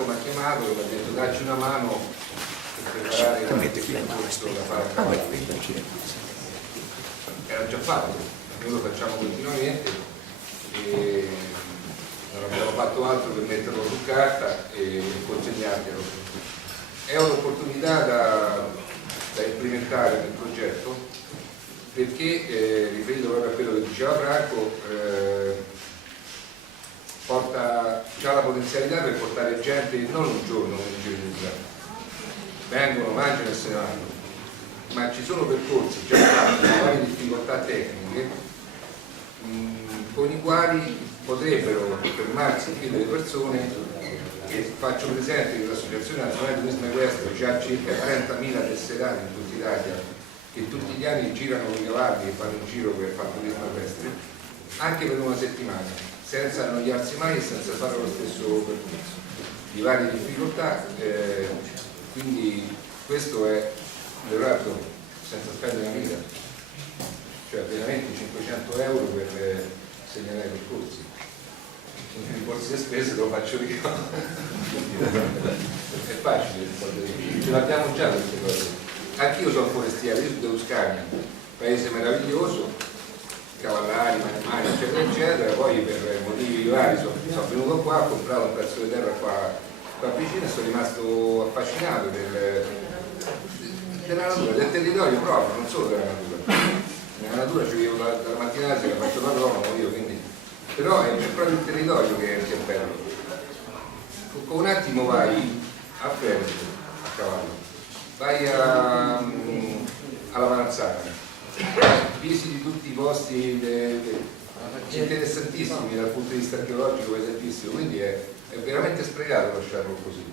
Franco mi ha chiamato e mi ha detto dacci una mano per preparare il corso da fare a cavallo. Era già fatto, noi lo facciamo continuamente e non abbiamo fatto altro che metterlo su carta e consegnarglielo. È un'opportunità da implementare nel progetto perché, riferito proprio a quello che diceva Franco, ha la potenzialità per portare gente non un giorno in giro di strada, vengono, mangiano e se ne vanno, ma ci sono percorsi già fatti con varie difficoltà tecniche con i quali potrebbero fermarsi qui delle persone. E faccio presente che l'Associazione Nazionale di Turismo Equestre ha circa 30.000 tesserati in tutta Italia che tutti gli anni girano con i cavalli e fanno un giro per fare turismo equestre anche per una settimana, senza annoiarsi mai e senza fare lo stesso percorso di varie difficoltà, quindi questo è Leonardo senza spendere una vita, cioè veramente 500 euro per segnalare i percorsi. I corsi e spese lo faccio io. È facile, ce l'abbiamo già queste cose. Anch'io sono forestiere, io sono Tuscania, paese meraviglioso, cavallari, animali, eccetera, eccetera. Poi per motivi vari sono venuto qua, ho comprato un pezzo di terra qua vicino e sono rimasto affascinato della natura, del territorio proprio, non solo della natura. Nella natura ci vivo dalla mattina alla sera, faccio l'agronomo io, quindi. Però è proprio il territorio che è bello. Con un attimo vai a Fermo, a cavallo, vai alla Maranzana, visiti tutti i posti interessantissimi dal punto di vista archeologico e paesaggistico, quindi è veramente sprecato lasciarlo così.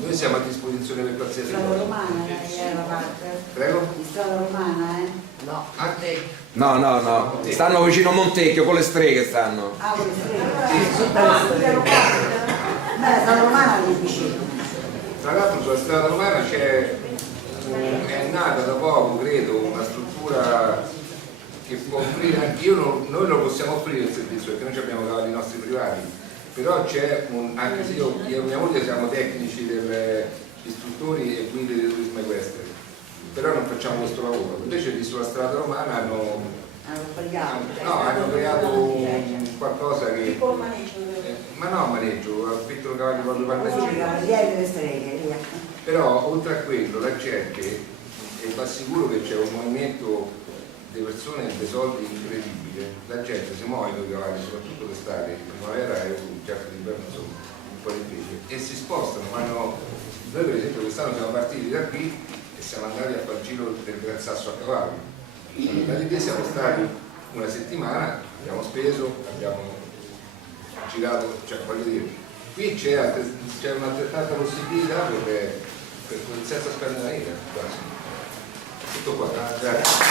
Noi siamo a disposizione per qualsiasi cosa. Strada romana, la parte. Prego? Strada romana, No, No, stanno vicino a Montecchio, con le streghe stanno. Ah, con le streghe. Beh, strada romana lì vicino. Tra l'altro sulla strada romana è nata da poco, credo, una struttura che può offrire, anche noi lo possiamo offrire il servizio perché noi abbiamo cavalli nostri privati, però c'è anche se io e mia moglie siamo tecnici istruttori e guide del turismo equestre, però non facciamo questo lavoro. Invece lì sulla strada romana hanno creato qualcosa che maneggio, affitto cavalli proprio parcheggini. Però oltre a quello la gente va sicuro che c'è un movimento di persone e dei soldi incredibile, la gente si muove con i cavalli, soprattutto d'estate, in primavera e certo d'inverno insomma un po' difficile, e si spostano, noi per esempio quest'anno siamo partiti da qui e siamo andati a fare il giro del Gran Sasso a cavallo. Da lì siamo stati una settimana, abbiamo speso, abbiamo girato, cioè voglio dire, qui c'è un'altrettanta possibilità senza spendere la vita, quasi. Tutto qua, grazie.